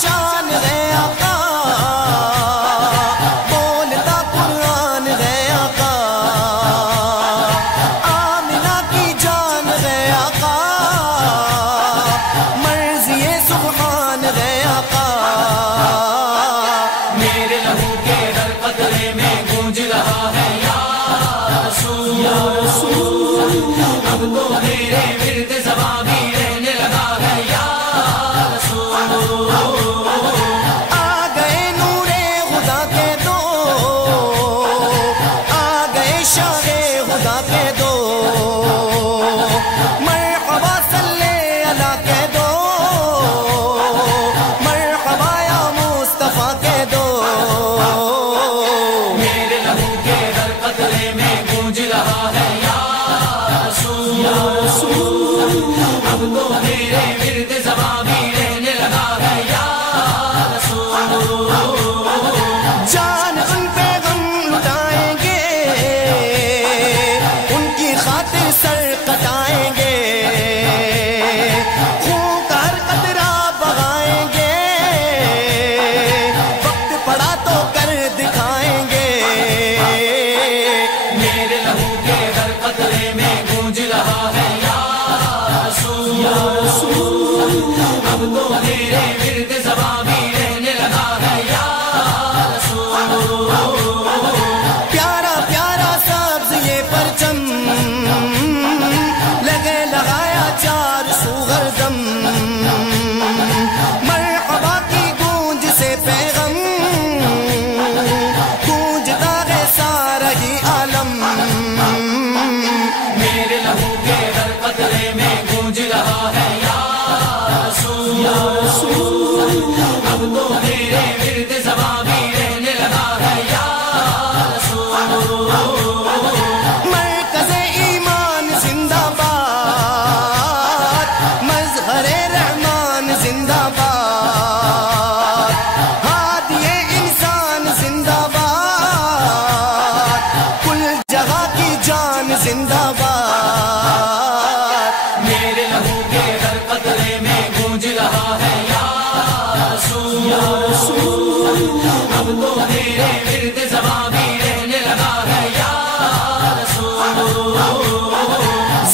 شان ہے آقا، بولتا قرآن ہے آقا، آمنہ کی جان ہے آقا، مرضی سبحان ہے آقا۔ میرے لہو کے ہر قطرے میں گونج رہا ہے یا رسول، یا رسول، اب تو میرے ورد زباں بھی رہنے لگا ہے یا رسول۔ آ گئے نور خدا کے دو، آ گئے شاہ خدا کے دو، مرحبا صلی اللہ کے دو، مرحبا یا مصطفیٰ کے دو۔ میرے لہو کے ہر قطرے میں گونج رہا ہے یا رسول، یا رسول، اب تو میرے ورد زباں بھی رہنے لگا ہے یا رسول۔ جان ان پہ غم لٹائیں گے، ان کی خاطر سر کٹائیں گے، خون کا ہر قطرہ بہائیں گے، وقت پڑا تو کر دکھائیں گے۔ میرے لہو کے ہر قطرے میں گونج رہا ہے یا رسول، یا رسول، اب تو میرے ورد زباں بھی رہنے لگا ہے یا رسول۔ پیارا پیارا سبز یہ پرچم، لگے لگایا چار سو ہردم، مرحبا کی گونج سے پیغام گونجتا ہے سارا ہی عالم۔ میرے لہو کے ہر قطرے میں گونج رہا ہے یا رسول، یا رسول، اب تو میرے ورد زباں بھی رہنے لگا ہے یا رسول۔ مرکز ایمان زندہ باد، مظہر رحمان زندہ باد، ہادی انسان زندہ باد، کل جہاں کی جان زندہ باد۔ میرے لہو کے ہر قطرے میں گونج رہا ہے یا رسول، یا رسول، اب تو میرے ورد زباں بھی رہنے لگا ہے یا رسول۔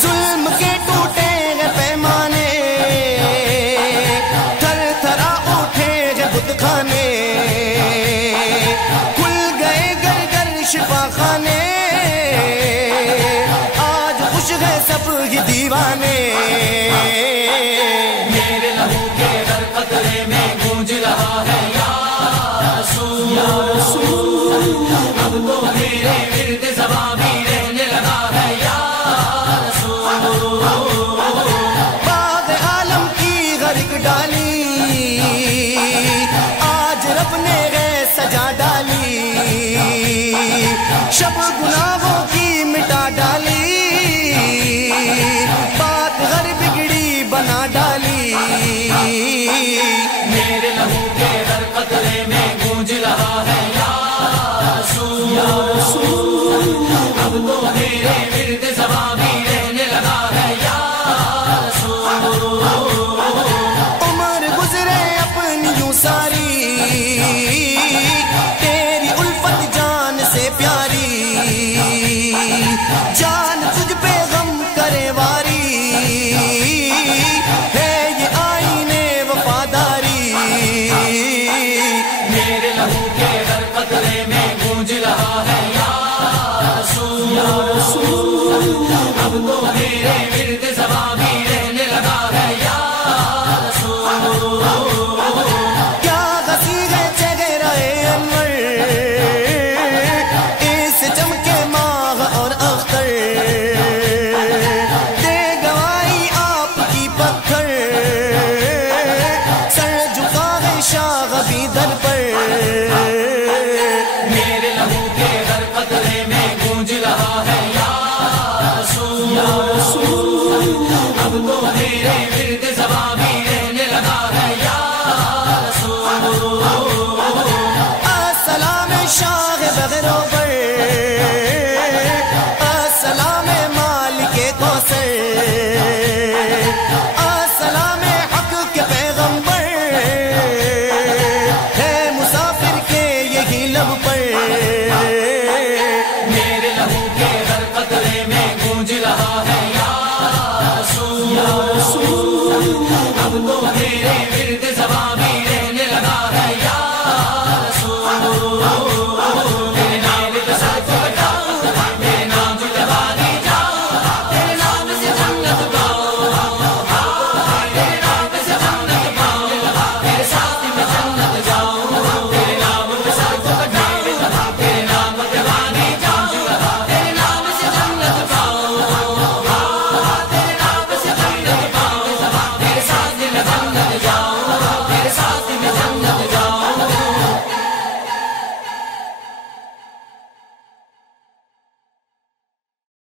ظلم کے ٹوٹے ہیں پیمانے، تھر تھرا اٹھے ہیں بت خانے، کھل گئے گر گر شفا خانے، آج خوش ہے سب ہی دیوانے۔ میرے لہو کے ہر قطرے میں گونج رہا ہے یا رسول، یا رسول، اب تو میرے ورد زباں بھی رہنے لگا ہے یا رسول۔ باغ عالم کی غرق ڈالی، آج رب نے ہے سجا ڈالی، شب گناہوں